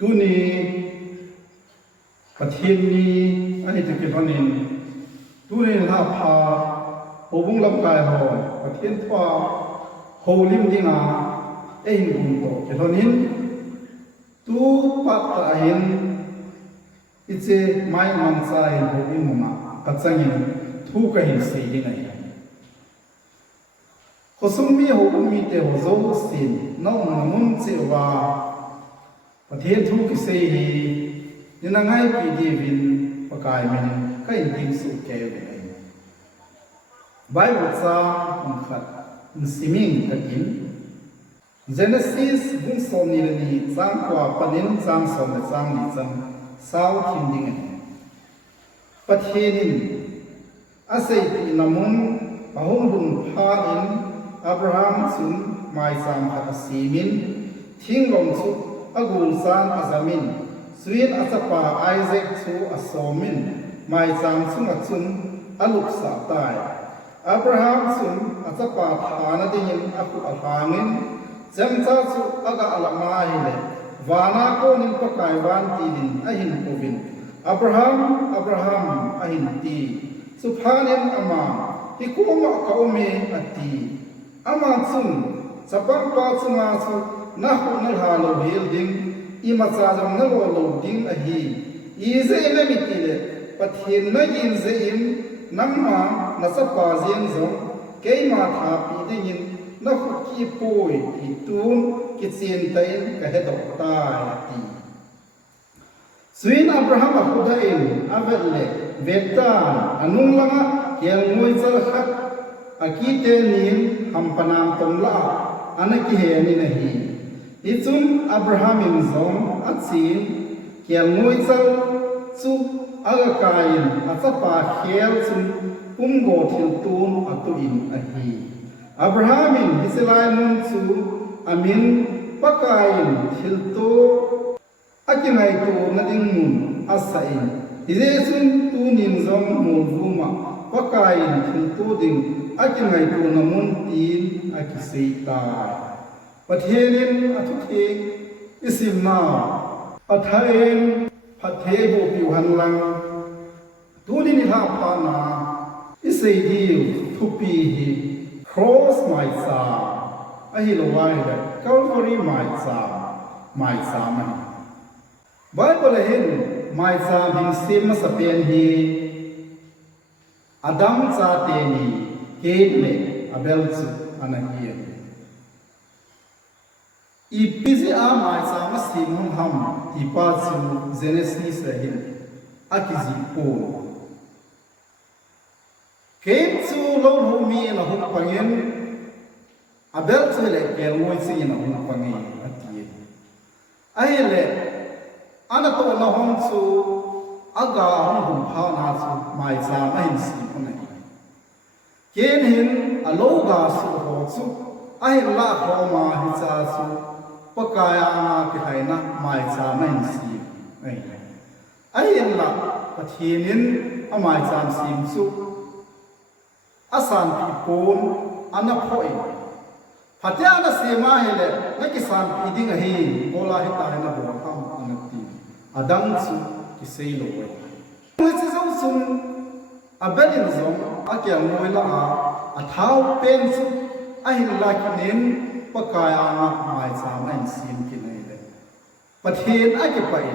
tu ni pathin ni ani te ke honin tu ni la pha hobung lam kai ho pathin thwa holim dinga ein gun to ke honin tu pat ain iche mai man sai ho imuma kachangin thu ka hin sei dingai khosumi ho mi te ho zo sin no mun che wa pathen thu ki sei hi nina ngai pi di vin pakai min kai ding su ke ve Bible sa khat siming takin Genesis bung som ni ni sang kwa panin sang som na sang ni sang sao thim ding pathenin asai ti namun ahum dun pha in Abraham sun mai sam khat simin thing long chu agul san azamin suin asapa Isaac chu asomin mai sam chung achun aluk sa tai Abraham sun asapa thana dingin aku ahangin jamcha chu aga alama ile wana ko nin pakai wan ti din ahin kovin Abraham ahin ti suphanin ama ikuma ka ome ati ama chung sapang pa chunga chu na hu na ha lo building ima cha jam na lo ding a hi ize na mitile pathin na yin ze im namma na sa pa jeng zong keima tha pi dingin na hu ki poi ti tun ki chen tain ka he dok ta ti suin Abraham a khudain avelle vetan anung langa kyang moi chal khat akite nin hampanam tongla anaki he ani nahi ichun Abraham in zong achin kyang moi chal chu aga kain achapa khel chun pumgo thil tun atu in ahi Abraham in hiselai mun chu amin pakain thil to akinai to nading mun asain iresun tu nin zong mulvuma pakain thil to ding akinai to namun tin akisei ta pathenin athuthi isimna athain pathe bo piuhan lang tunin ha phana isei hi thupi hi cross my sa ahi lowai da Calvary my sa man Bible hin my sa bin sim sa pen hi Adam cha te ni Cain le Abel chu anahi ipisi a my sa ma sim ham ipa chu Genesis la hin akizi po Cain chu lo ho mi na hum pangin Abel chu le kel moi chi na hum pangi ati ai le ana to na hom chu aga hum pha na chu mai sa ma hin si phone Cain hin alo ga su ho chu ai la ho ma hi cha chu pakaya na ki haina mai sa ma hin si ai la pathinin amai sam sim chu asan pi pon ana phoi phatia na sema hele na kisan pi ding hi bola hi ta na bo kam anati adang chu ki sei lo wai ni chi zo sun abelin zong akya ngoi la a thau pen chu a hin la ki nen pakaya na mai sa man sim ki nei le pathin a ki pai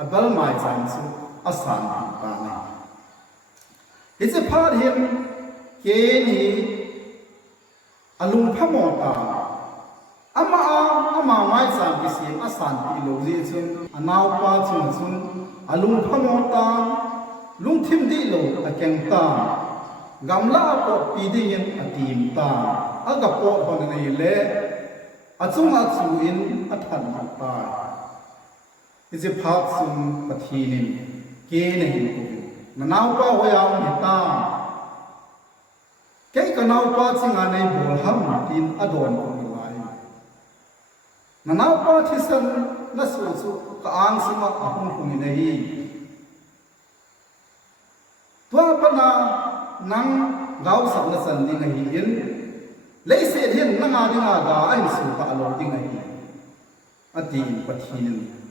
abal mai sam chu asan pi pa nei it's a part him Cain hi alung phamota ama mai sam ki sim asan pi lo ji chun anaw pa chun alung phamota lung thim di lo akeng ta gamla ko pi ding in atim ta aga po hon nei le achung achu in athan ta is a part sun pathinin Cain hi ko nanaw pa hoyang ni ta cái nào pa chinga nei bol ham tin adon ko ni lai na naw pa thisan na su ka ang sima ahun ko ni nei tua pa na nang gau sak na san ding hi in เลยเสียเห็นนั่งงานที่งานได้สุขอารมณ์ที่ไง อดีปฏิน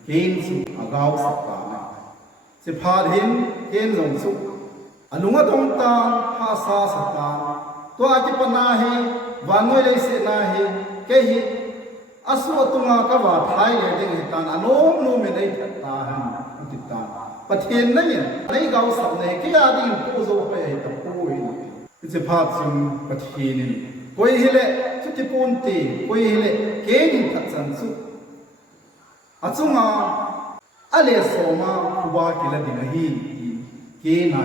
เกณฑ์สุอากาวสักตาสิพาดินเกณฑ์สงสุอนุงตงตาภาษาสตาตัวอาจิปนาเฮวานวยเลยเสนาเฮเกหิอาสุตุงากว่าไทยเลยดิ้งหิตานอนุโนเมได้ทัตตาหันติตาปฏินนั่นยังในกาวสักเนี่ยกี่อาดินปูโซไปตะปูอินสิพาสุงปฏินิกุยฮิเลสุติปูนตีกุยฮิเลเกณฑ์ทัดสันสุอาสุงาอเลสโซมาคุบากิลดินฮีเกนา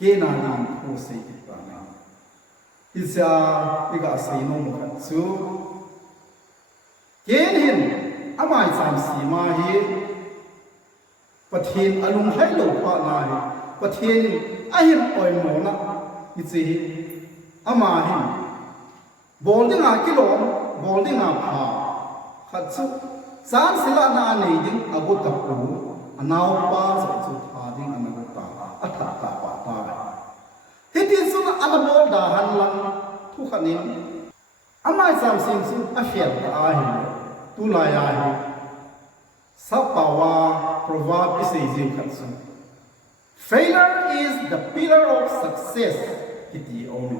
ดินโอเซกิปานะอิสาอิกาเซโนมุขัดซูเกณฑ์หินอามายสามสีมาฮีปะเทนอลุงให้โลปานาฮีปะเทนอาหินออยโมนะอิซิฮิอามาหินบอลดิ้งอากิโลบอลดิ้งอาพาขัดซูสารศิลานาเนดิ้งอากุตะปูอนาวปาสุสุธาดิ้งอนากุตาอัตตาปาตาฮิติสุนอันบอลดาหันลังทุกขันินอามาสามสิ่งสุอาเฟียตอาหิตุลายาหิสัพพาวา proverb อิสิจิขัดซู failure is the pillar of success ฮิติโอมิ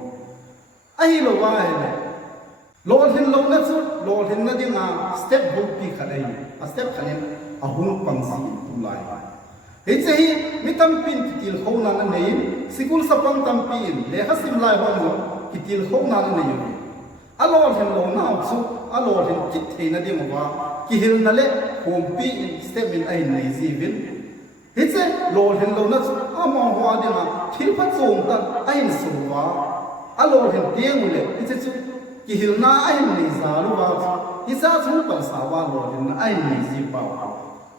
อาหิโลวาเฮเลโลหินโลนัสุโลหินนั่นดิ้งอาสเต็ปบุกปีขัดไอสเต็ปขัดนินอาหุงปังสีตุลายเฮ้ยเจ้ามิตัมปินกิติลเขานั่นนี่สิกุลสปังตัมปินเลหัสิมลายวันนู้กิติลเขานั่นนี่อโลหินโลน่าสุอโลหินกิตเฮนั่นดิ้งว่ากิฮิลนั่นแหละโฮมปีสเต็ปมินไอในซีวินเฮ้ยเจ้าโลหินโลนัสุอามองหัวดิ้งอาคิลพัดส่งตันไอน์สุวาอโลหินเตียงเลยเฮ้ยเจ้ากิฮิลน่าไอน์ในซาลูว่าฮิซาสุปันสาวาโลหินไอน์ในซีบ่าว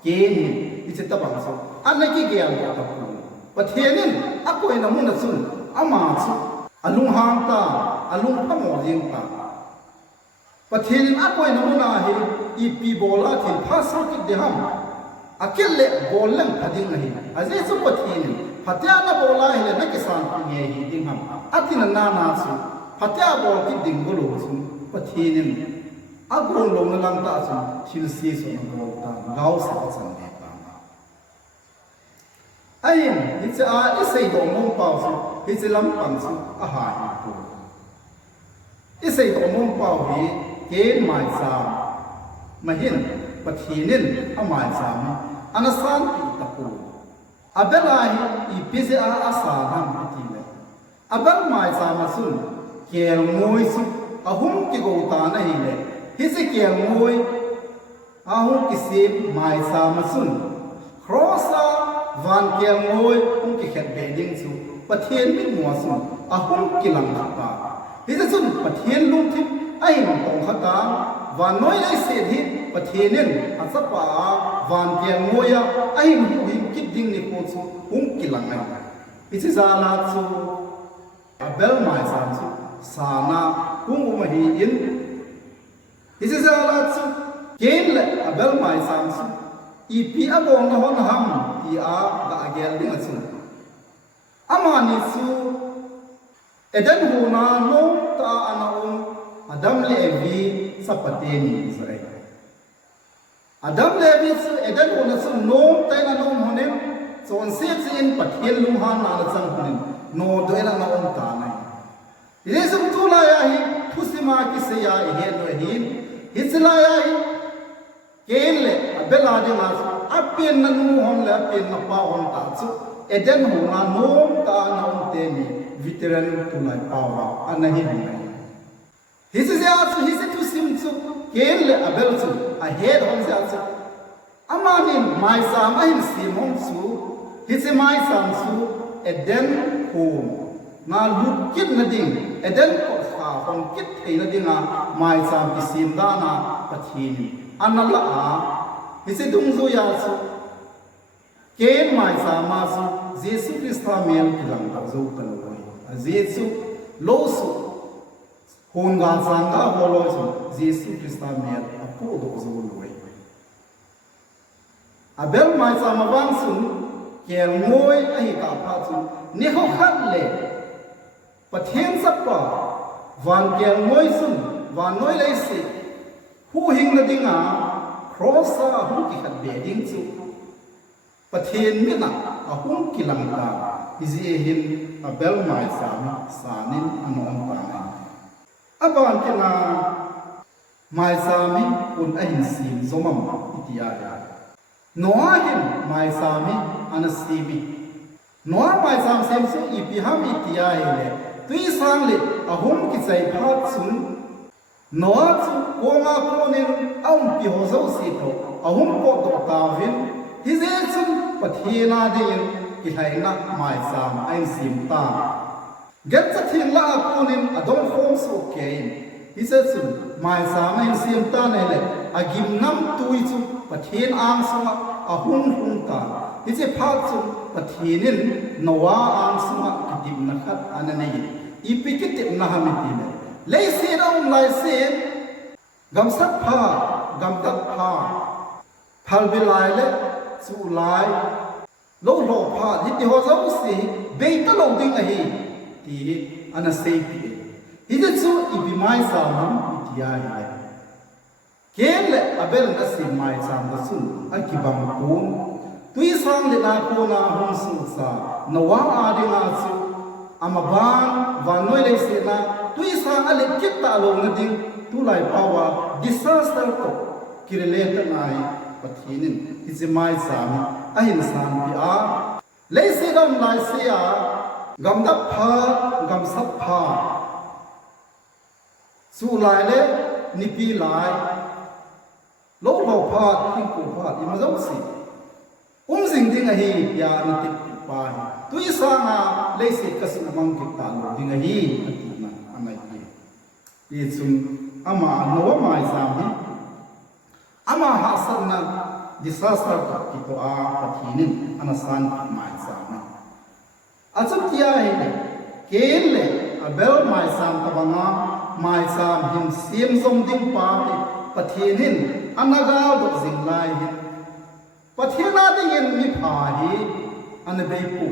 เกณฑ์อิจฉาบังสุอันนี้กี่เกี่ยวกับคุณประเทศนี้อักวยน้ำมันสุนอามาสุอลุงหางตาอลุงพมอยิงตาประเทศนี้อักวยน้ำมันอาหิอีปีโบลาที่ภาษาคิดเดียมอักเล่โบลังพัดิงอาหิอาเจสุประเทศนี้พัทยานาโบลาหิเลนักสานปีเฮียดิงฮัมอัตินันนานาสุพัทยาโบคิดดิงบุรุษประเทศนี้อากุลลงนังตาสุชิลซีสุนโบตาเงาสักสันเดตาไอ้ฮิตอาอิสัยดงมงเปาสุฮิตลำปังสุอาหารกูอิสัยดงมงเปาฮีเกณฑ์หมายสามมาเห็นปะทีนินอาหมายสามอันสันติตะปูอาเบลาฮีอีพิเศษอาสาทำปะทีเลยอาเบลหมายสามสุนเกลมวยสุอาหุมกิโกตานะฮีเลยฮิสเกียงมวยอาหุกิสิไมซามาสุนครอสาวันเกียงมวยหุกิเขตเบดิงสุปะเทียนมิมัวสุนอาหุกิลังขัตาฮิสสุนปะเทียนลุงทิพไอ้หนุ่มตองขัตาวันน้อยไอ้เศษหิปะเทียนนินอัศปาวันเกียงมวยไอ้หนุ่มหิกิดดิ้งนิโคสุหุกิลังไงฮิสซาลาสุอาเบลไมซาสุสานาหุมาฮีอินฮิสซาลาสุเกณฑ์เลยอาเบลไมซามสุอีพีอาบองนะฮอนฮัมทีอาดาเกลดิ้งสุอามานิสุเอเดนฮูนาโนตาอานาอุมอาดัมเลวีสัพเตนีอิสราเอลอาดัมเลวีสุเอเดนฮูนาสุโนตานาโนมฮอนิมโซนเซียซินปัทเฮลลุงฮานนาลซังฮุนินโนโดเอนานาอุมตาไนเรซุมตุลายาฮีทุสิมากิเซียเฮโนฮีนฮิสลายาฮีเกณฑ์เลยเบลาดิมาสุอภินนันมูฮอนเลอภินนับปาฮอนตาสุเอเดนฮูนาโนมตานาอุมเตนีวิเทรันตุลายปาวาอันนั้นฮินฮิสเซียสุฮิสตุซิมสุเกณฑ์เลยเบลสุอเฮดฮอนเซียสุอามานินไมซามอหินซิมฮอนสุฮิสไมซามสุเอเดนฮูนาลุกิดนดิงเอเดนฮอนกิดเทนดิงาไมซามกิซิมดานาปะทีนอันนั้นละฮิสิดุงซุยาสุเกณฑ์ไมซามาสุเจสุคริสต์เมลกิลังตาโจกันเลยเจสุโลสุฮุนกาสังกาโฮโลสุเจสุคริสต์เมลอพูดโจเลยอาเบลไมซามาวังสุนเกี่ยงมวยไอ้กาพาสุนี่เขาขัดเลยประเทศสัปปะวันเกี่ยงมวยสุนวันน้อยเลยสิผู้หิงละดิงาค crossa hum ki khat be ding chu pathian mi na a hum ki lang ta izi hin a bel mai sanin anom pa na aban ki na mai sami un ahin sim zomam itia ya noa hin mai sami anasimi noa mai sam sem su ipiham itia ile tui sang le ahum ki chai phat sun noa chu konga konin aum pi ho zo si to ahum ko do ta vin hi je chun pathina din ki haina mai sam ain sim ta get cha thing la konin adong khom so ke hi se chun mai sam ain sim ta ne le agim nam tui chu pathin ang sunga ahum hum ta hi je phat chu pathinin noa ang sunga kidim na khat ananei ipikit na hamiti le lấy xe đông lại xe gam sắc pha gam đất pha phal bị lại lệ chủ lại lâu lâu pha thì tiêu dấu xe bê ta lâu tiếng ấy thì anh sẽ bị thì cái chú bị mai sao lắm bị ai vậy cái lệ abel đã xem mai sao đó sun anh kêu bằng cuốn tuy sang lệ na cuốn na hung sung sa nawa adi na chú amaban và nói lấy xe na tuy sang ale kita lo na ding tu lai pawa disaster to kireleta nai pathinin izimai sami ahin san pi a leise dam lai se a gam da pha gam sap pha su lai le nipi lai lo lo pha thing ku pha ima zo si sing ding a hi ya na tik pa tuy sang a leise kasu mang ki ta lo ding a hi Yechum ama no mai sami ama hasan na disaster ki to a pathinin anasan mai sami acham tia he kele abel mai sam tabanga mai sam him sim som ding pa pathinin anaga do jing lai hin pathina ding mi pha hi anabe pu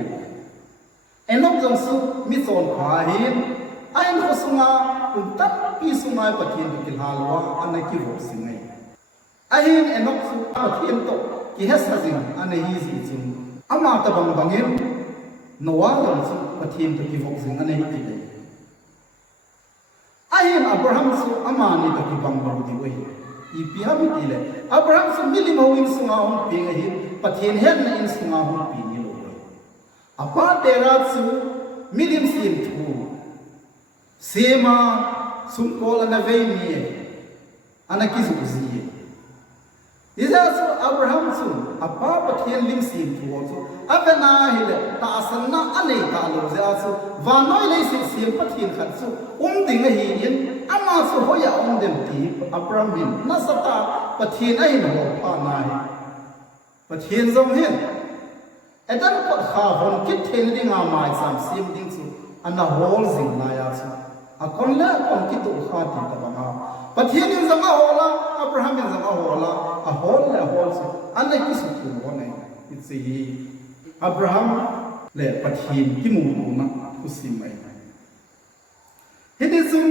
enok jong su mi son pha hi ain ko sunga untat pi sunga pathin ki halwa anaki vo singai ahin enok su pathin to ki hasazing anahi zi chung ama ta bang bangin nowa lam su pathin to ki vo sing anahi ki dai ahin abraham su ama ni to ki bang bang di wei ipia mi ti le abraham su milim howin sunga hon pi ngai pathin hen na in sunga hon pi ni lo apa tera su milim sim thu sema sumkola na vei anakizu ziye izasu abraham su apa pathian lim sim thu so avena hile ta asanna ane ta lo zasu vanoi le sim pathian khat su ding hi yin ama su hoya dem ti abraham bin nasata pathian ai no pa nai pathian zong hin edan ko kha hon kit thel ding amai sam sim ding su ana hol zing na ya su akon la kon ki tu kha ti ta ba pathian in zama hola abraham in zama hola a hol la hol su anai ki su tu ho nei it's hi abraham le pathian ki mu na ku sim mai hidizum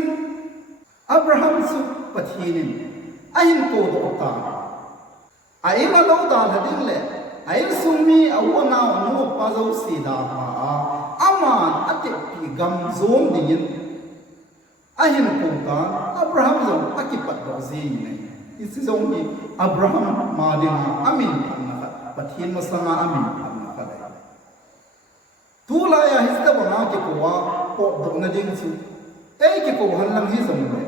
abraham su pathian ain ko do ta ain lo da la ding le ain sumi awana no pa zo si da ha aman ate ki gam zom ding ahin kota abraham zong akipat do zi ne isi zong ni abraham ma ding amin na pathin masanga amin na ka dai tu la ya hista banga ki ko wa ko do na ding su ei ki ko han lang hi zong ne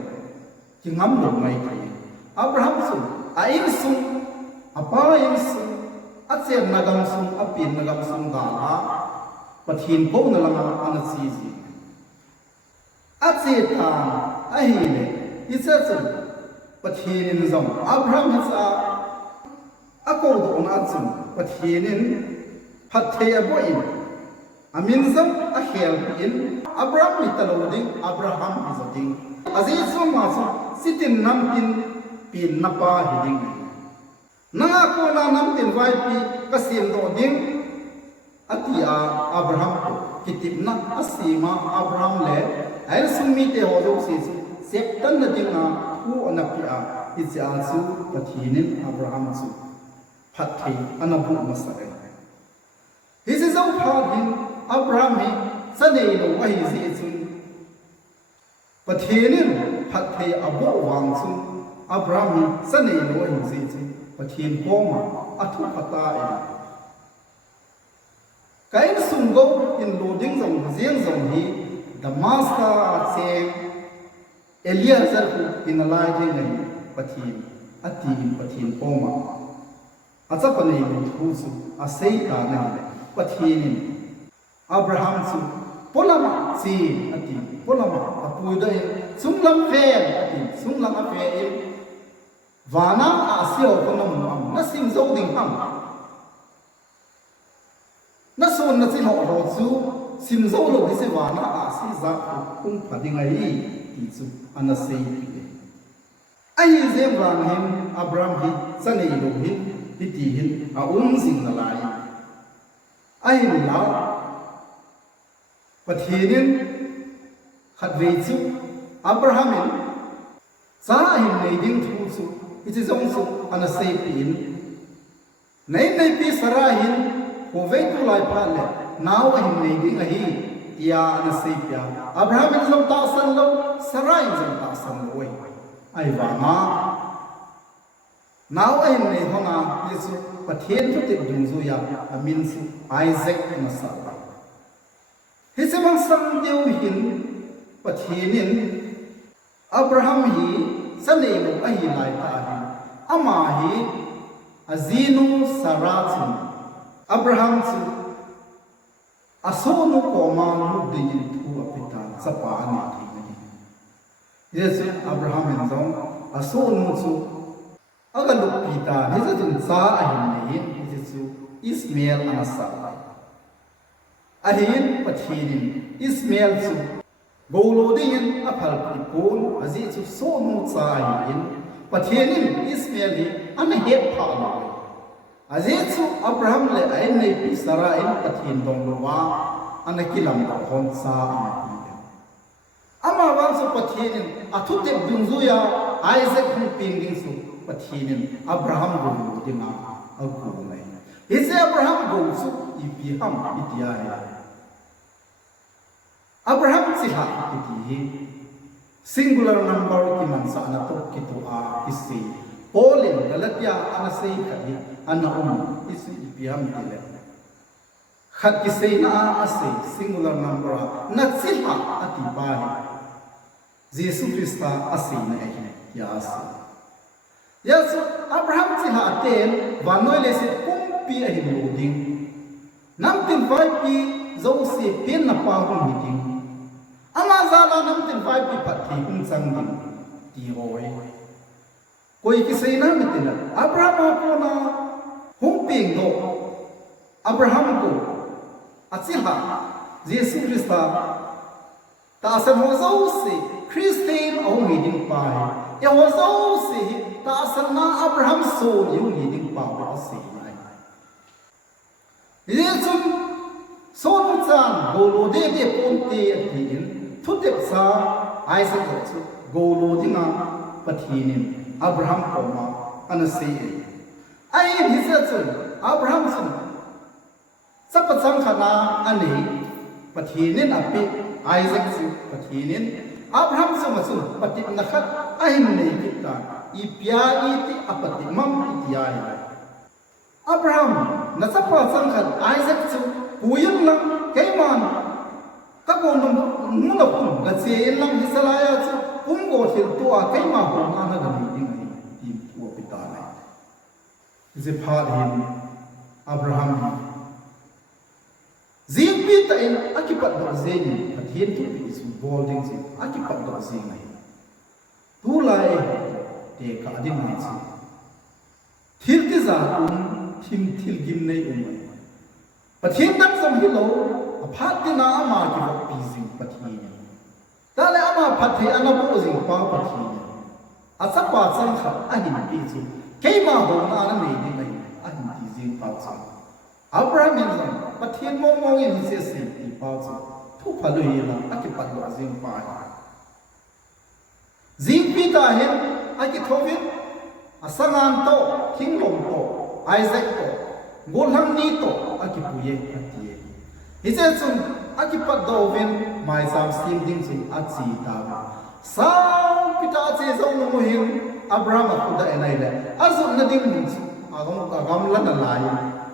ki ngam do mai ki abraham su ain su apa in su atsen nagam su apin nagam su da la pathin ko na lang an si ji atseta ahile isatsu pathinin zong abraham sa ako do na atsu pathinin phathe aboin amin zam a khel in abraham ni taloding abraham izading aziz ma so sitin nam pin na pa hiding na ko na nam tin vai pi kasim do ding atia abraham kitip na asima abraham le ai summi te ho do si septan na dinga u anapia Isaac su Pathinin Abraham su Pathi anabu masare His is of him Abraham Sunday no way is it Pathinin Pathi Abu Wang su Abraham Sunday no way is it Pathin Poma Atu Pata Kain Sungo in loading zone Zian zone he the master saying Eliezer in a lighting Pathin Atin Pathin Poma Atapani Husu Aseita Name Pathin Abraham su Polama si Atin Polama Apuda Sunglam Fair Atin Sunglam Affair Vana Asio Konam Nasim Zoding Ham Nason Nasin Hosu Sim Zolo Visivana Asiza Padingai Tizu Anasei Ai Zemran him Abraham hi Sani him Hiti him Aunzing Nalai Ai Lao Pathinin Hadvezu Abrahamin Sa him Nading Tusu it is also Anasei Pin Name Pi Sarahin Hovetu Lai Pale now him Nading a he Ya Anasei Abraham is of Tasan Low Sarai is of Tasan Way Aivana now I may hona this Pathin to take Dunzuya, means Isaac Masala. His among some deal him, Pathinin Abraham he, Sanemo Ahilai Amahi Azinu Saratun Abraham to Asonu Koma Mudin to Apita Sapani. Yes, Abraham and Zong, a son so Agaluk Pita, his in Sa Ahin, his Ismail and Asa. Ahin, Pathinin, Ismail so Golodin, Apal Pipon, as it's so no Sahin, Pathinin, Ismail, and a head power. As it's so Abraham le Aine Pisara in Pathin Dongwa, and a Kilam Hon Sa. Ama wanso Pathinin atutek dunzuya Isaac hu pinging su Pathinin Abraham go dina agu mai his Abraham go su ipiham itiya Abraham siha iti singular number kimansa na to kitu a isi Paulin Galatia anasei kadi ana isi ipiham dile khat kisei na ase singular number na siha atibai Jesus Christa asina ya asi. Yes, Abraham si haten vanoy lesi kumpi ahin loading. Namtin 5p zosi pin na pahong meeting. Amazala namtin 5p pati unsang din tihoy. Koi kisay na mitila Abraham ako na humping do Abraham ko at siha Jesus Christa taasan ho zosi Christine ông meeting pai, ya was also taasan na Abraham so yung meeting pai asi. Yesum son san golo de ponte atin tutep sa Isaac golo dinga Pathinin Abraham koma anasi. Ay hisasun Abraham sun sapasang kana ani Pathinin api Isaac su Pathinin Abraham sumasun pati nakhat ahin nei kita ipya iti apati mam itiyai Abraham nasapa sangkhat Isaac su puyang lang kayman kagonong ngunapun gatse lang hisalaya su punggo siltua kayma hong ana gamitin ti puwa pitana ise phahin Abraham Zimpi tain akipat do zeni Pathin to be is bolding zin akipat do zeni tulai te ka adin nai si thil ti za thim thil gim nei Pathin dam sam hilo aphat ti na ama ki ba pizing Pathin dale ama phathi anabu zing pa Pathin asapa sang kha ahin pi zu keima ho na na nei ni mai ahin ti zing pa sa Abraham in Pathin mo in his city also to paluila akipat do zing pa zing pita hen akitovin asangan to thinglom to Isaac to golham ni to akipuye atie ise sun akipat dovin mai sam sim ding sun atsi ta sao pita che zo no hin Abraham akuda enaile azun na ding mun agam la na lai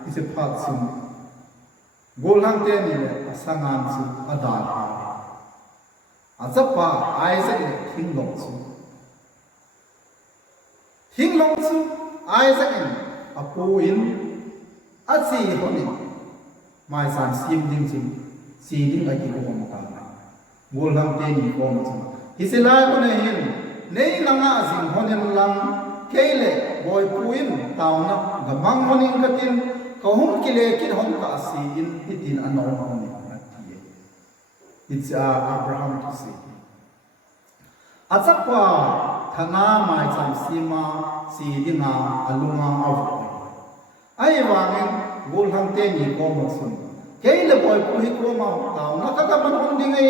ise phat sun golham te ni le asangan su adar azapa Isaac le thinglom su Hinglong su Isaac in apu in atsi honi mai san sim ding sim si ding ai ki ko ma ka gol lam te ni ko ma chu hisilai ko ne hin nei langa sing honen lang keile boy puin tauna gamang honing katin ko hum kile kin hom ka si in hitin anon honi it's Abraham to see atsakwa thana mai sam sima si dinga alunga of ai wangin gol ham te ni ko mo sun keile boy pu hi ko ma taw na ka man hon dingai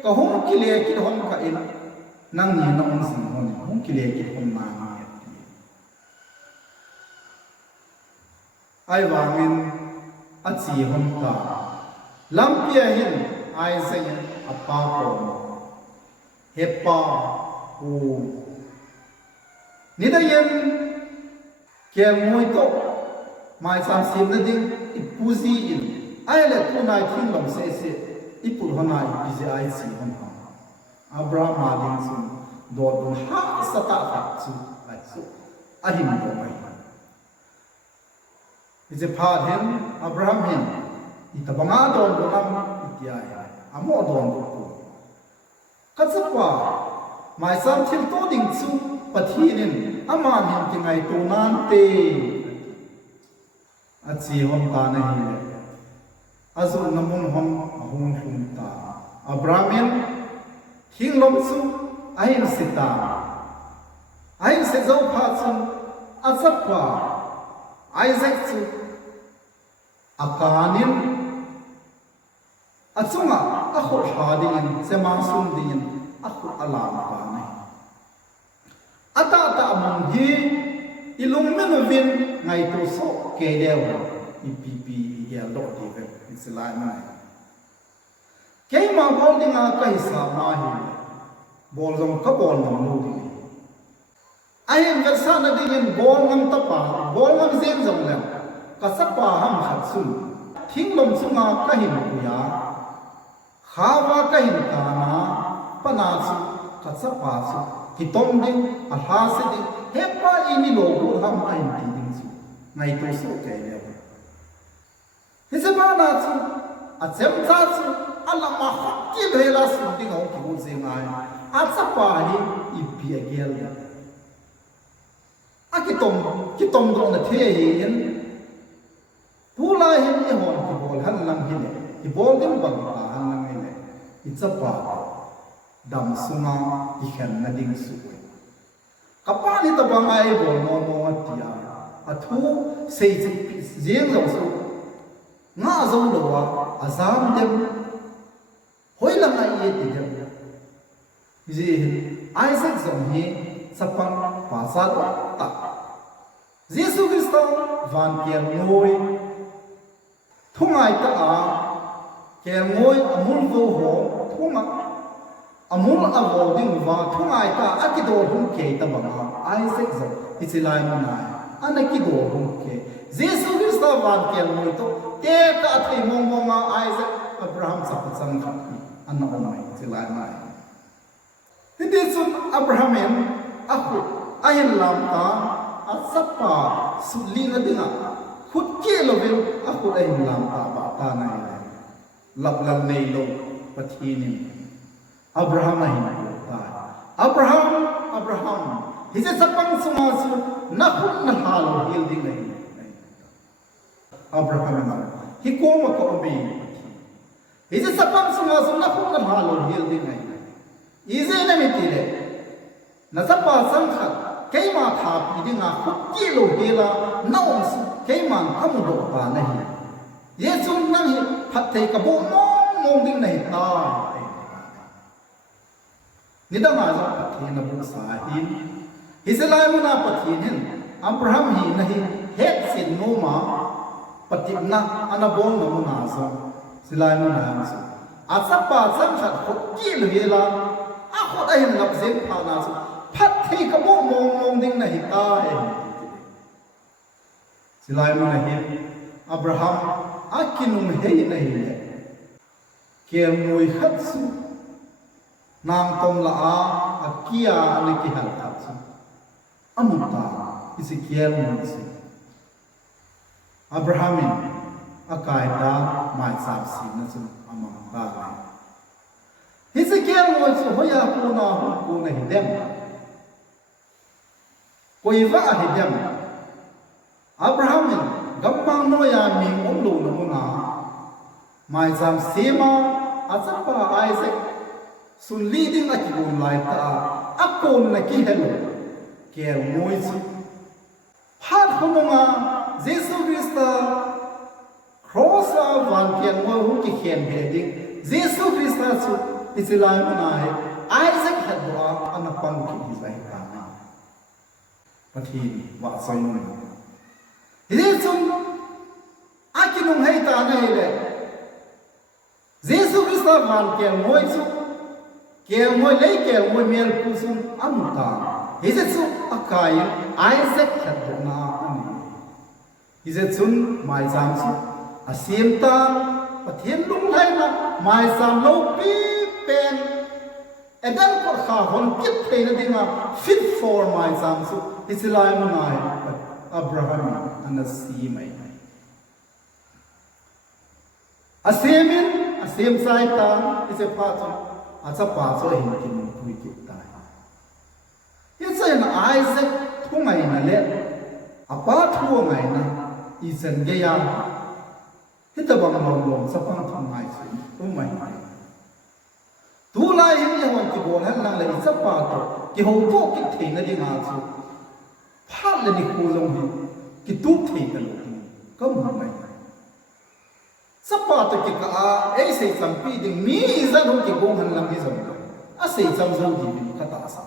ka hum kile ki hom ka in nang ni na on sin hon hum kile ki hom ma ai wangin atsi hom ka lampia hin ai sai apa ko hepa u nidayen ke moi to mai sam sim na ding ipuzi in ai le tu nai thing lom se se ipul hona ipi ai si hon Abraham ading sun do do ha sata fa chu ai su ahim do mai is a part him Abraham hin itabanga don do nam itia amo don do katsapa mai sam thil to ding chu pathinin aman hin ki ngai tu nan te achi hom ta na hi azu namun hom ahung hum ta Abraham hinglom chu ahin sita ahin se zo pha chu atsapa Isaac chu akanin achunga akhur hadin sema sum din akhur alam pa nai ata ta among hi ilung menu vin ngai to so ke dew ipp ya lo di ve islai mai ke ma bol dinga kai sa ma hi bol jom ka bol nam lu di ai versa na din bol ngam ta pa bol ngam zen jom le ka sa pa ham khat sun thinglom chunga ka hin ku ya khawa ka hin ka na pana chu ka sa pa chu ki tom ding a ha se ding he pa ini lo bu ham ai ti ding chu ngai to so ke le he se ma na chu a chem cha chu ala ma ha ki le la su ding au ki bu se ngai a sa pa hi I pi a gel a ki tom do na the yin pula hin ni hon ki bol han lam hi le ki bol ding bang ta han lam hi le it's a pa dam sunga I khan na ding su kapani ta bangai bol no no tia athu sei jeng lo su nga zo lo wa azam dem hoi la ngai ye ti dem ji Isaac zong hi sapang pa sa ta Jesus Christo van kier ngoi thungai ta a kier ngoi amul vo ho thunga amul avo ding va thungai ta akido hum ke ta banga Isaac zo isilai manai anaki do hum ke Jesus Christo van kier ngoi to te ta thai mong mong Isaac Abraham sa patsang kha anna onai isilai mai hindi sun Abraham aku ahin lam ta asapa suli na dinga khut ke lovin aku ahin lam ta ba ta na lablal nei lo pathinin Abraham ahin ta Abraham hise sapang sunga su na khut na halo hil ding nei Abraham hi ko ma ko be hise sapang sunga su na khut na halo hil ding nei ize na mitile na sapa sangkhat keima tha pidinga khukki lo hela naum su keima amu do pa nahi yesu nang hi phathei ka bo mong ding nahi ta nidanga za phathei na bu sa hin hiselai muna pathin hin Abraham hi nahi het sin no ma patimna anabol na muna so silai mo na so asapa sang khat khot ki lhela a khot ai lap zen pha na so phat thei ka mo mong ding na hi ta e silai mo na hi Abraham akinum hei na hi le kel moi khat su nang tom la a akia ani ki hal ta su amuta Ezekiel mo si Abrahamin akai da mai sab si na su amang ta la Ezekiel mo su hoya ku na hu ku na hidem koiva hidem Abrahamin gampang no ya ming om lo na na mai sam sema asapa Isaac sun leading a kibun lai ta akon na ki hello ker moi su phat khonga Jesus Christa cross a van kian mo hu ki khen he ding Jesus Christa su isilai na hai Isaac had wa anapang ki sai ta na pathin wa sai no Yesun akinung hai ta na hele Jesus Christa van kel moi su kel moi lei kel moi mel kusun amta Yesu akai Isaac khatna ani Yesun mai jam su asim ta pathian lung lai na mai sam lo pi pen edan ko kha hon kip theina dinga fit for mai jam su isilai manai Abraham anasi mai asemin asem sai ta ise pa chu acha pa chu hin kin pui ki ta ye sai na Isaac thungai na le apa thungai na isan ge ya hita bang ma lom sa pang thungai chu umai tu lai hin ye hon ki bol han lang le isa pa to ki ho to ki the na ding a chu phat le ni khu long hi ki tu the ka lo ka mu mai Sapa to ki ka ai sei champi ding mi zan hu ki gong han lam hi zam a sei cham zo ji bi ka ta sa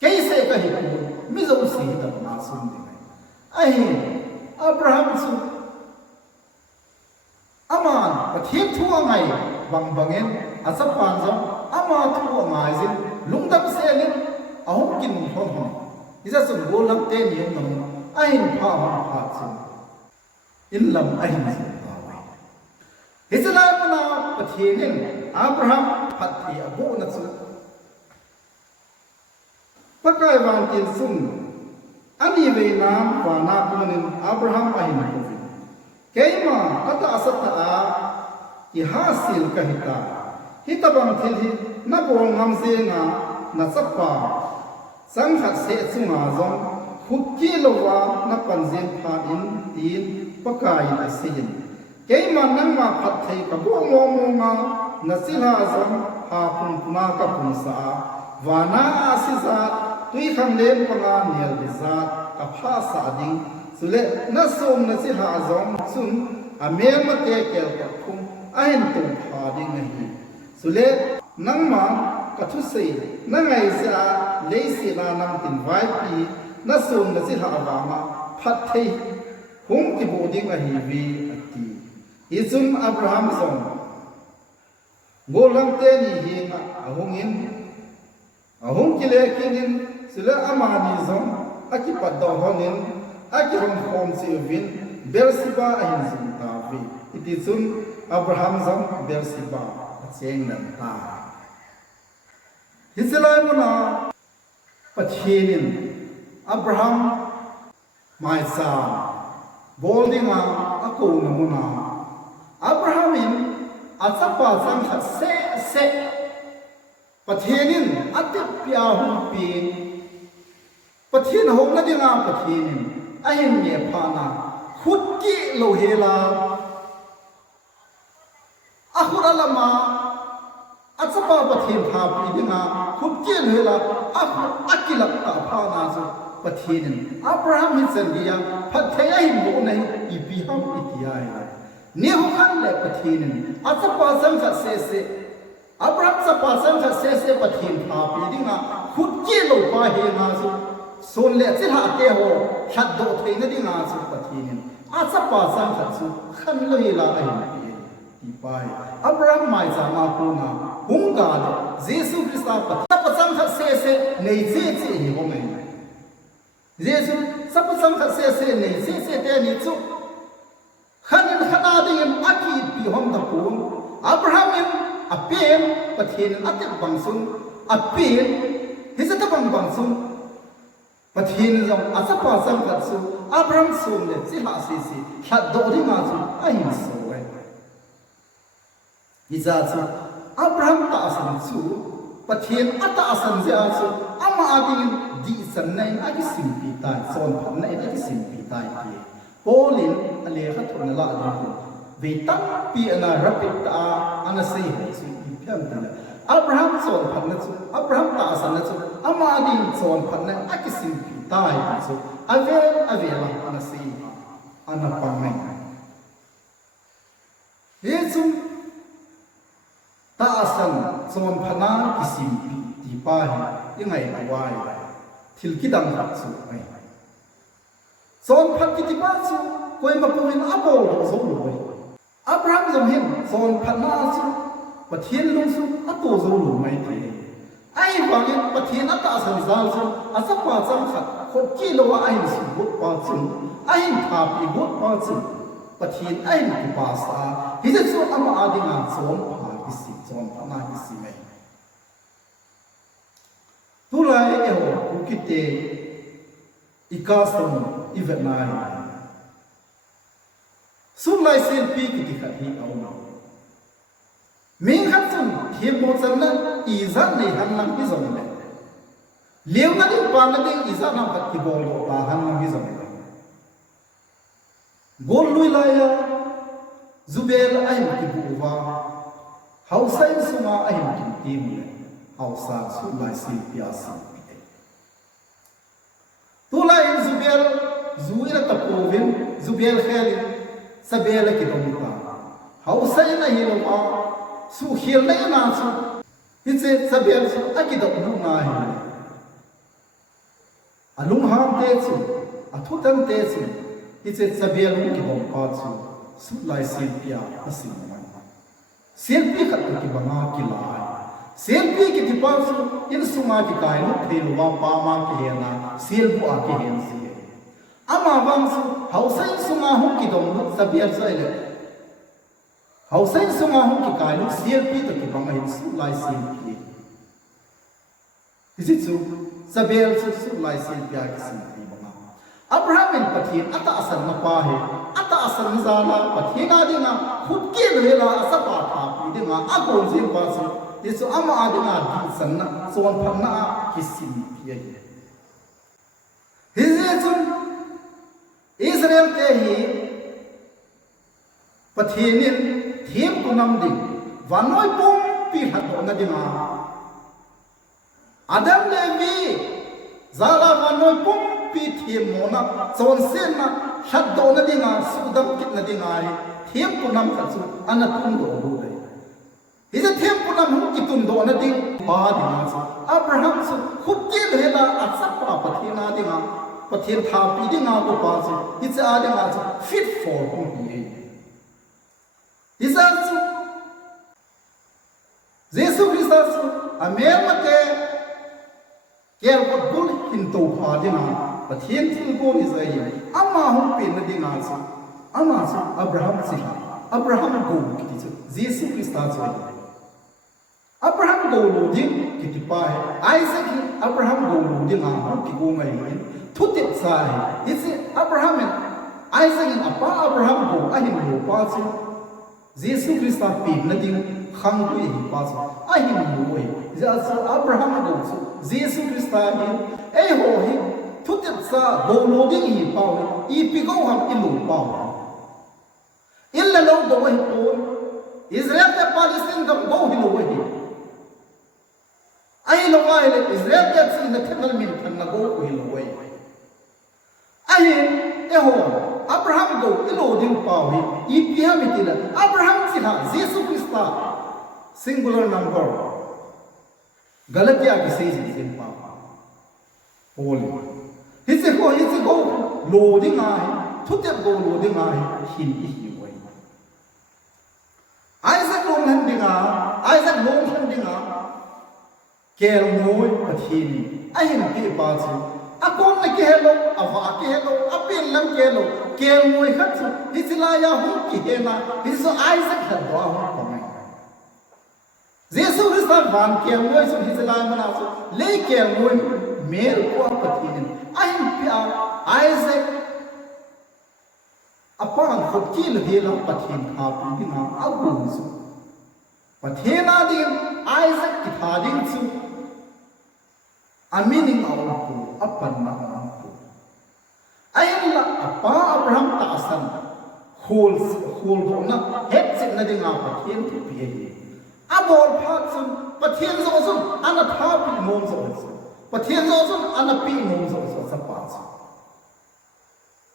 ke se ka hi ku mi zo si da na sum ding ai Abraham su aman ka thiep thu ngai bang bangen a sapa zo ama thu ngai jin lungdam se nin a hom kin hon hon isa sum go lam te ni nam ai pha pha chu in lam ai Israel mana pathianin Abraham pathi abu na chu pakai wan tin sun ani ve nam wa na kunin Abraham ahin ko keima kata asata a ki hasil kahita hitabang thil hi na bol ngam se na sapa sang khat se chunga zong khukki lowa na panjen pha in tin pakai na sein Kei man nang ma phat thei ka bo mo mo ma nasila zam ha pun ma ka pun sa wa na asisa tui kham len panga nial bisa ka pha sa ding sule na som na si ha zom sun a me ma te kel ka khum a hen tu pha ding hi sule nang ma ka thu sei na ngai sa le si na nam tin vai pi na som na si ha wa ma phat thei hum ki bo ding a hi vi Isum Abraham song golam te ni hi ahungin ahung kile kinin sila amani song aki paddo honin aki hom hom silvin Bersiba ahin sum tavi itisum Abraham song Bersiba cheng nan ta hisalai muna pachinin Abraham mai sa boldinga ako namuna Abrahamin asapa sang se pathianin atip pia hu pi pathian hom na dinga pathianin ahin ye phana khutki lo hela akhura lama asapa pathian tha pi dinga khutki lo hela akilak ta phana so pathianin Abraham hin san dia pathaya hin bo nei ipi ham itiai Nehu kan le pathinin asapa sang se Abraham sapa sang se pathin tha pi dinga khut ki lo pa he na so son le chi ha te ho hat do thei na ding a chu pathin a cha pa sang khat chu khan loi la ai ti pai Abraham mai cha ma ko na hung ga de Jesus Christ pa sang khat se nei che che hi ho mai Jesus sap sang khat se nei se te ni chu khanin khana ding aki pi hom da kun Abraham in apem pathin atek bang sun apem hizata bang sun pathin jong asapa sang khat su Abraham sum le chi ha si hat do ri ma chu ai so ai iza chu Abraham ta asan chu pathin ata asan ja chu ama ading di san nai agi sim pi tai son phan nai agi sim pi tai ti polin ale kha thon la ading ve tam pi ana rapid ta ana sei chu pi pham ta Abraham son phan na chu Abraham ta asan na chu ama ading son phan nai agi sim pi tai chu ave la ana sei ana pang nai Yesu ta asan son phana kisim ti pa hi ingai awai thil kidang ha chu ai son phat ki ti pa chu koi ma puin abol do zo lu bai Abraham zom hin son phana chu pathian lung su ato zo lu mai ti ai wangin pathian ata asan zal chu asapa cham khat khot ki lo wa ai su bot pa chu ai tha pi bot pa chu pathian ai ki pa sa hi chu ama adinga son isi chon phana isi mai tu lai e ho ukite ikasam ivenai sun lai sen pi ki tikha hi au na ming khat sun thiem mo chan na i zan nei han lang ki zom le lew na din pa na din i zan na pat ki bol do pa han lang ki zom le gol lui lai ya zubel ai ki bu wa Hausai suma ahim kim tim le hausa su lai si piasi tu lai zubiel zuira ta provin zubiel khalin sabela ki domta hausai na hiloma su hil na na su hitse sabel su akidok nu na hi alung ham te su athutan te su hitse sabel ki dom pa su lai si pia asin selfie khat ki banga ki lai selfie ki tipal su in sunga ki kai no thelu wa pa ma ki hena selbu a ki hen si ama wang su hausai sunga hu ki dom no sabiar sai le hausai sunga hu ki kai no selfie to ki banga hin su lai selfie is it so sabiar su lai selfie ki selfie banga Abraham in pathin ata asan na pa he ata asan zala pathina dinga khut ke lela asapa tha pi dinga agol je pa su tisu ama adinga di sanna son phanna kisim pi hizatun Israel ke hi pathinin thiem kunam di vanoi pum pi hat na dinga Adam levi zala vanoi pum pi thiem mona chon sen na hat do na dinga sudam kit na dinga ri thiem punam kha chu ana tum do do dai hi je thiem punam hu ki tum do na ding pa dinga chu Abraham su khut ke lehla asap pa pathina dinga pathin tha pi dinga ko pa chu hi cha dinga chu fit for hu hi hi sa chu Jesus Christ amer mate ker ko dul hin to pha dinga pathin thil ko ni zai ama hum pin na dinga chu ama chu Abraham si Abraham go ki chu Jesus Christ chu Abraham go lo ding ki ti pa Isaac Abraham go lo ding ha ki go mai thu tip sai is Abraham and Isaac and apa Abraham go ahim lo pa chu Jesus Christ pin na ding khang tu hi pa chu ahim lo we ja chu Abraham go chu Jesus Christ hi ei ho hi thu tip sa go lo ding hi pa i pi go ham i lo pa illa lo do hi po Israel te Palestine gam go hi lo hi ai lo ai le Israel te si na khanal min khan na go hi lo hi ai e ho Abraham go i lo ding pa hi i pi ha mi ti la Abraham si ha Jesus Christ singular number Galatia ki 6 sin pa holy Hisi go loading I, to them go loading I, he way. Isaac long handing Isaac long handing Kel moy pathin, I am pay party. A con like hello, a vaki hello, a pin lam kelo, Kel moy hatsu, Hisilaya hunky hena, his Isaac had gone. Zesu is not one Kel moy, so Hisilaya manaso, lay Kel moy, male pathin. I am Isaac upon for kill hela pathin happy dinner, a wounds. But here Isaac kidding to a meaning of upon Naku. I am a Abraham Tasan, hold on, heads in letting up at him to be a ball parts, but here's also an a topic moans also, but here's also an a pin moans also as a parts.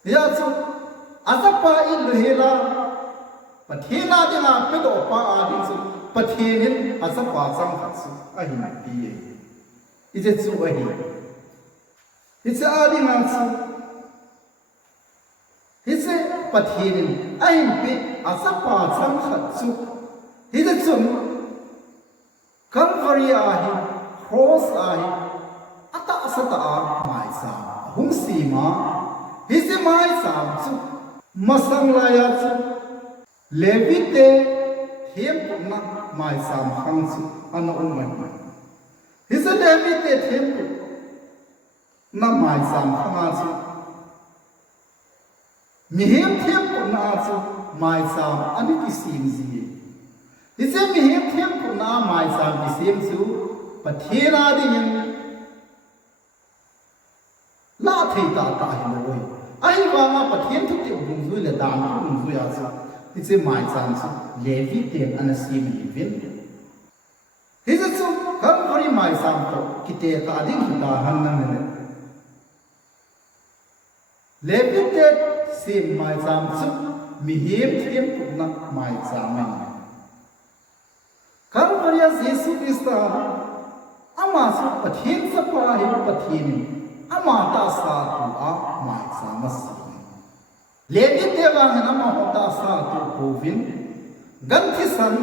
Yes, as a pa in the hela, but here not in a bit of pa, but here as a parts, I might be. Is it so here? It's a adding answer. He said, but here I am big as a part some hatsu. Is it so? Calvary ahi, cross ahi, ata asata my son. Whom see ma? He said, my son, Masang layatsu. Levite, him not my son, Hansu, and on. He said, Levite, him. Not my son, Hamasu. Mihim temple Nasu, my son, and it seems ye. He said, Mihim temple na my son, it seems you, but here are the in La Tata in the way. I want but him to take Bunzula down to Bunzuyasu. It's a my son's Levi and a seam evil. He said, so come for my son, Kite Kadin Hanna. Levited same my son, Mihim him not my son. Calvaria Jesu Christa, Amasu, but him supply him, but him, Amata Satu, my son. Lady Devan and Amata Satu, Povin, Gantisan,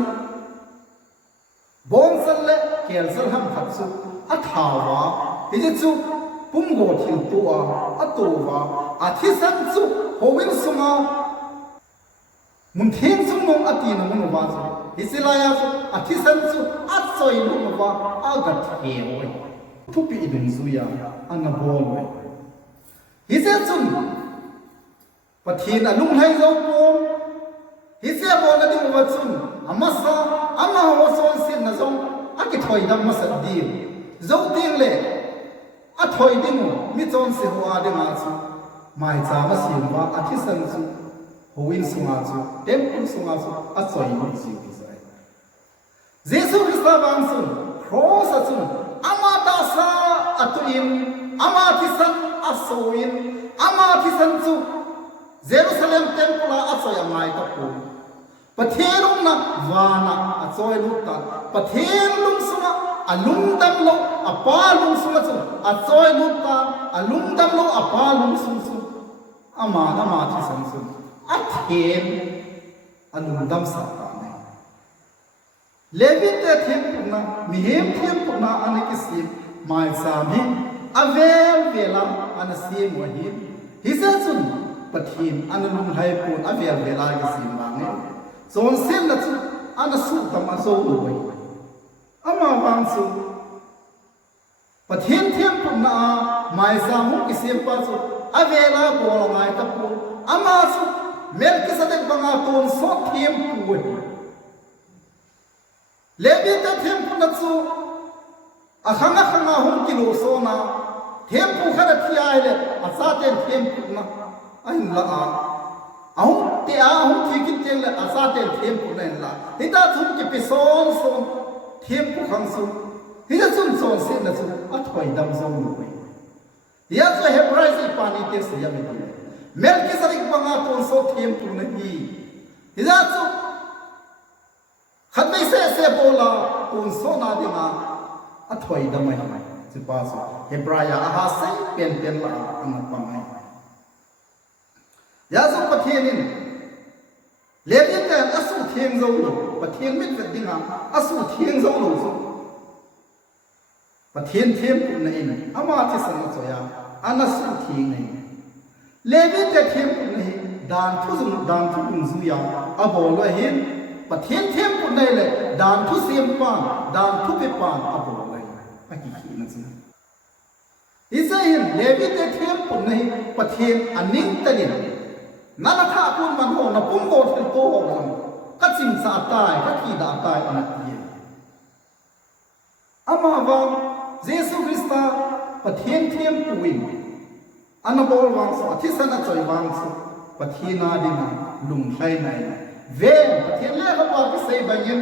Bonsale, Kelselham Hatsu, Atawa, is it so? Pungo Tiltua, Atova, Atisansu, Howinsuma Muntin Sumo Atina Munovazo, Isilayas, Atisansu, Atsoy Munova, Agat Heroy, Tupi Idunzuya, and a ballway. He said soon, but he in a long high zone, he said, Bolading Watson, Amasa, Ama was on Sin Nazon, Akitoy Damasa deal, Zotingle. A toy dingo, Miton Sehoa de Matsu, my Zama Silva, Atisansu, Howinsumatu, Temple Sumasu, a soy Mutsu. Zesu Christavansu, Crossasun, Amatasa Atuin, Amatisan Asoin, Amatisansu, Jerusalem Temple Asoya Maitapu. But here Vana, Asoy Luta, but here Suma. Alumdam lo apalung sumatsu atsoy luta alumdam lo apalung sumsu amana mati samsu athen alumdam satane levite thempuna mihem thempuna anikisi mai sami avel vela anasim wahim hisasun pathim anulum haipun avel vela gisim bange zon sem natsu anasu tamaso ubai Ama Vansu, but him na my Samu is impasu, Avela Bola my tapu, Amasu, Melkisadek Bangaton, so him to Levita Tempunatsu, Ahana Hum Kilo Sona, Tempu Hanatia, a certain Tempuna, I'm La. Ahum te ahum tikitel a certain Tempunella. It doesn't keep his own son. Temple Council, he doesn't so say that at my damsel way. Yes, I have rising pani test Yamidi. Melchizedek Bangaton so temple Nahi. Is that so? Had they say Sebola, Unsona Dima, at Toy Damai. sipaso Hebraya ahasai pen la anak pangai ya so patienin levin kan asu thieng zo lo patien mit dinga asu thieng zo lo so patien thiam kun na in ama thi san so ya anasu thieng nei levin te thiam kun nei dan thu zu ya abo lo hin patien thiam kun nei le dan thu sim pa dan thu pe pa abo lo aki khi na sin Isahin levi te thiam kun nei patien aning tanin nana tha kun man ho na pum go thil to ho ka chim sa tai ka ki da tai ana ti ama wa jesu christa pathian thiam puin anabol wang so athisana choi wang so pathina dina lung thlai nai ve pathian le ka pa ki sei bayin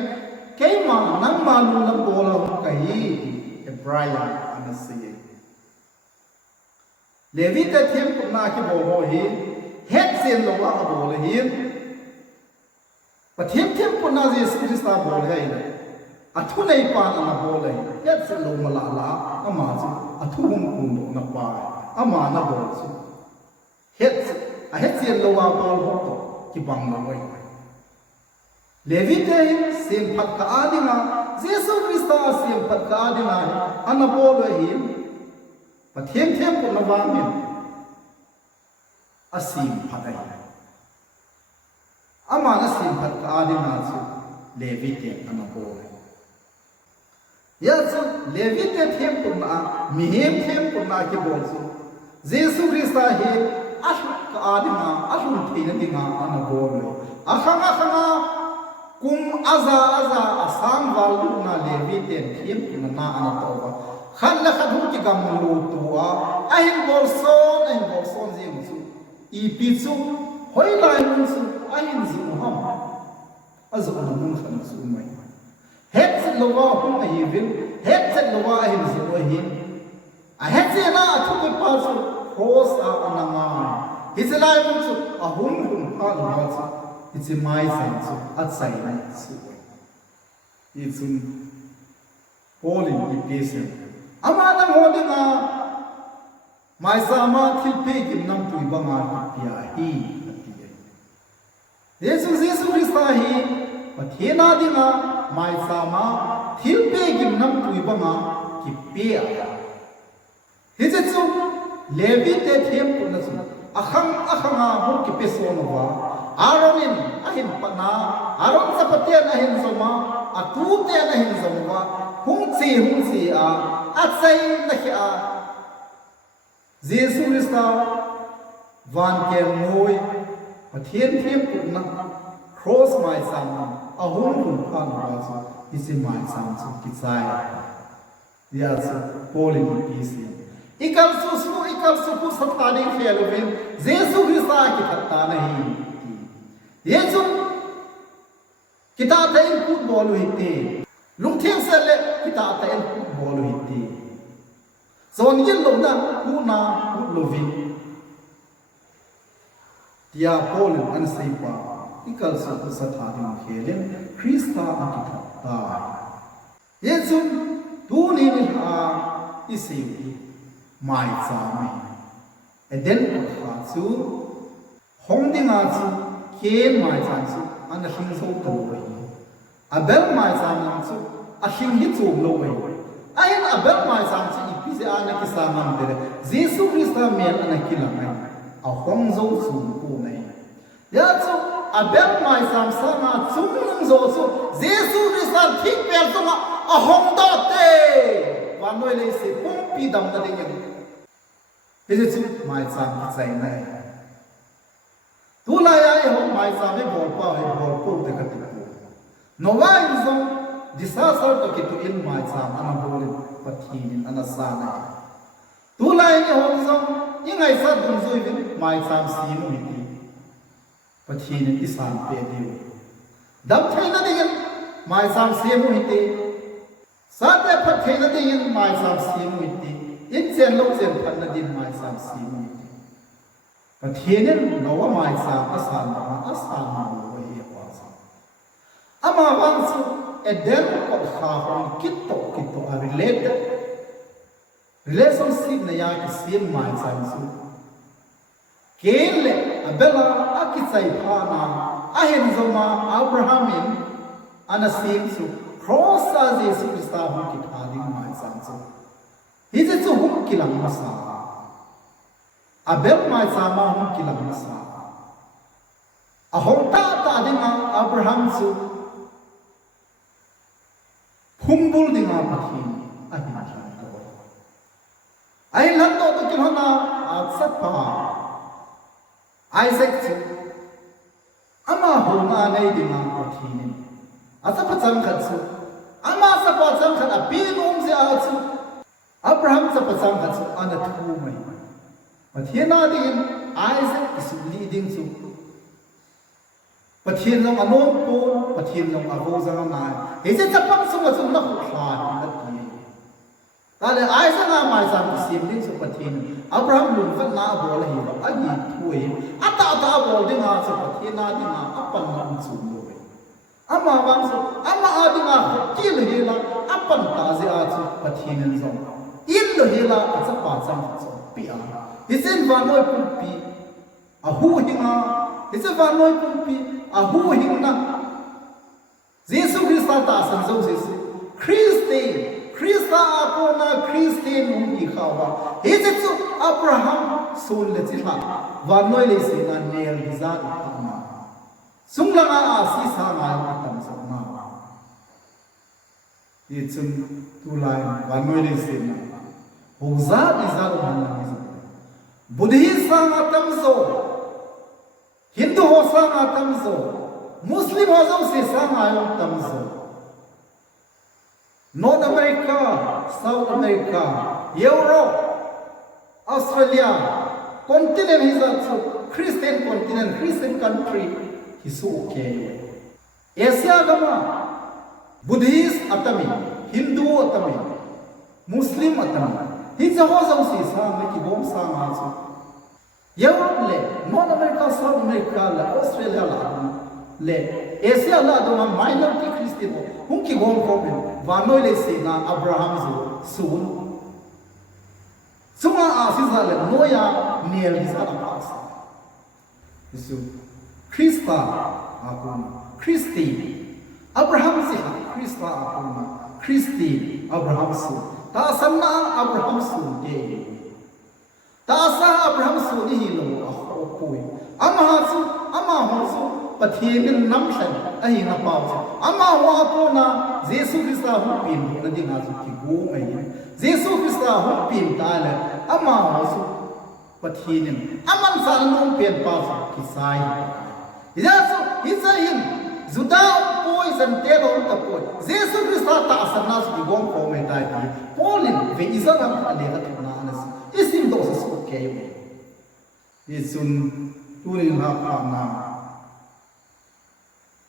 keima nang ma lu lam bol ka hi hebraya ana sei levi te thiam kun na ki bo ho hi hết xem lo wa bo le hin pathiam thiam kun na jesu christa bo le hai a thu nei pa na bo le hết xem lo ma la ama chu a thu hum kun do na pa ama na bo chu hết xem lo wa bo ho to ki bang na wai levi te sem phat ka adinga jesu christa sem phat ka adinga ana bo le hin pathiam thiam kun na wa min asim phatai amana sim phat ka adina chu levite anapo ya chu levite them kunna mihem them kunna ki bol chu jesu christa he ashu ka adina ashu theina dinga anapo akhanga kum aza asang walu na levite them kunna na anato khan la khadhu ki gam lu tuwa ahin bolson je chu ipichu hoi lai mun su ain zu ham azu na mun khan su mai het se lowa hum a hivin het se lowa ahin zu hin a het se na thu ke pa su hos a ananga hiselai mun su a hum pa lu ma su it's mai san su at sai na su it's un polin ipesen amana modina mai sama thilpe kim nam tui banga pia hi Yesu Christa hi pathena dinga mai sama thilpe kim nam tui banga ki pia hijetsu levi te them kunna su akhanga ho ki peson wa aronin ahin pana aron sapatian ahin soma atu te ahin soma hung si a atsai na hi a Jesu Christa van kem noi pathian thiam kunna cross mai sam ahum kun phan wa chu isi mai sam chu ki sai ya chu polin isi ikal su ku sathani felovin Jesu Christa ki thatta nahi yesu kita tain ku bolu hitte lungtheng se le kita tain ku bolu hitte Zon yin lo na ku na ku lovin tia polin an sei pa ikal sa ku sathani khelen Christa akitha yesu tu ni ha isi mai cha mai eden ha chu hong dinga chu ke mai cha chu an hing so to wei abel mai cha nam chu a hing hi chu lo wei ain abel mai cha chu ipise ana ki samam dere Jesu Christa mel ana kilamai a hong zo chu ku nei ya chu abel mai sam sama chung zo chu Jesu Christa thik pel chu a hong do te wa noi le se pum pi dam da ding ye chu mai sam ki sai nai tu la ya ye hong mai sam me bol pa he bol po de ka tu no wa in zo disaster to ki tu in mai sam ana bol pathin ana sa nai tu la ye hong zo ingai sa dum zo vin mai sam si mu ni pathin isan pe di dam thaina ding mai sam si mu hi Sate pathe na din mai sam si mu ti in chen lo chen phan na din mai sam si mu pathe ne no wa mai sam asan ma wo ye wa sa ama wan su eden ko kha hon kitto a relate relationship na ya ki sim mai san su kele abela akitsai phana ahen zoma abrahamin anasim su cross as Jesus Christ hu ki thading mai san su hi je chu hum kilang masa abel mai sa ma hum kilang masa ahong ta ding Abraham su humbul ding pathin ahin ai lan to to kin hona sat pa Isaac chu ama hona nei ding pathin asa pa chang khat chu ama sa pa chang khat a pi nom se a chu Abraham sa pa chang khat chu ana thu mai pathina ding Isaac is leading chu pathin nong anon po pathin nong avo zang na he se chapang sung chung na khlan na ti ta le ai sa na mai sa sim ding su pathin Abraham lum kan na bol hi ba ani thui ata bol ding a su pathin na ding a apan nam chu lo we ama wang su ama a ding a ki le he la apan ta ze a chu pathin an zong in le he la a cha pa chang chu pi a he sen va noi pu pi a hu hinga he se va noi pu pi a hu hinna Jesus Christ ta san zo se Christa apona Christian mum ikhawa he je chu Abraham sol le chila wa noi le se na nel giza ma sunglanga a si sa ma tam sa ma ye chun tu lai wa noi le se na hoza giza ro man na buddhist sa ma tam so Hindu ho sa ma tam so Muslim ho se sa ma yo tam so North America, South America, Europe, Australia, continent is also Christian continent, Christian country is okay. Asia gama Buddhist atami, Hindu atami, Muslim atami. He jaho jaho si sa me ki bom sa ma chu. Europe le, North America, South America le, Australia le, Asia la do minority Christian hum ki gom ko ben wa noi le se na Abraham zo sun sunga a si za le noya niel gi sa na sa isu Christa akun Christi Abraham si Christa akun Christi Abraham su ta sanna Abraham su de ta sa Abraham su ni lo a ho pui ama su ama ho su pathimin nam than ai na pa ama wa ko na Jesus Christ hu pin na ding a su ki go mai Jesus Christ hu pin ta le ama wa su pathimin aman sa nong pen pa su ki sai ida su hizahin zuda poi san te lo ta poi Jesus Christ ta asana su ki gom ko mai dai ki polin ve izana ale ga thuna anas isim do su ke ye sun turin ha pa na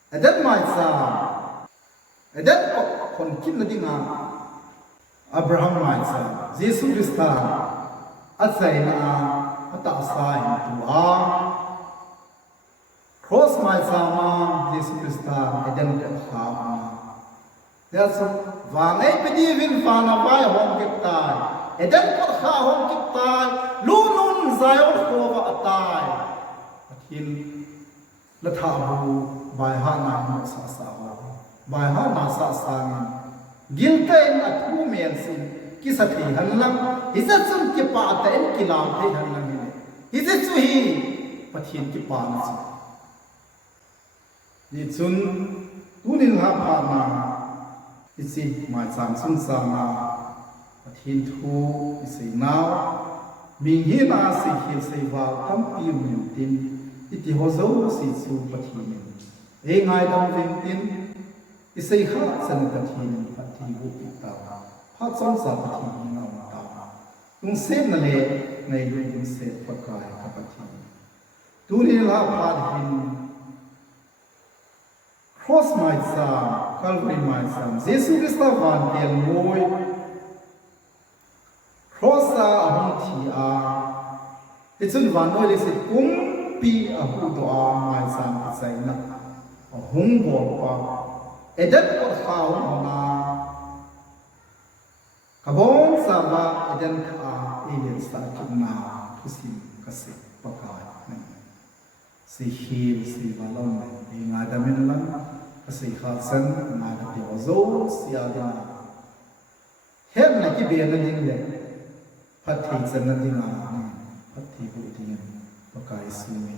Adat mai sa adat kon kin na dinga Abraham mai sa Jesus Christ atsai na ata sai tu a cross mai sa ma Jesus Christ adan ka ha ma that's wa ngai pedi vin fa na bai hom kit tai adan ka ha hom kit tai lu nun zayon ko wa atai akin la tha bu bai ha na ma sa sa bai ha na sa sa ni gil te in athu men sin ki sa thi han lang isa chun ki pa ta en ki lam the han lang ni isa chu hi pathin ki pa na chi ni chun tunin ha pa na isi mai chang sun sa na pathin thu isi naw ming hi na si hi sei wa tam pi min tin iti ho zo si chu pathin e ngai dam vin tin isei kha san pathin pathin bu ta pha chon sa pathin na ta tung se na le nei lu tung se pakai ka pathin turi la pha hin cross mai sa calvary mai sa Jesus Christ van tel moi cross sa hong thi a itun van noi le se kum pi a hu do a mai sa sai na hung bo pa edat ko khao na kabong sama idan ka alien sa kitna pusi kasi pakai si hil si balon ni ngadamin lang kasi khatsan ngadapi wazo si ada hem na ki be na ding le phathi chan na ding a phathi bu ding pakai si me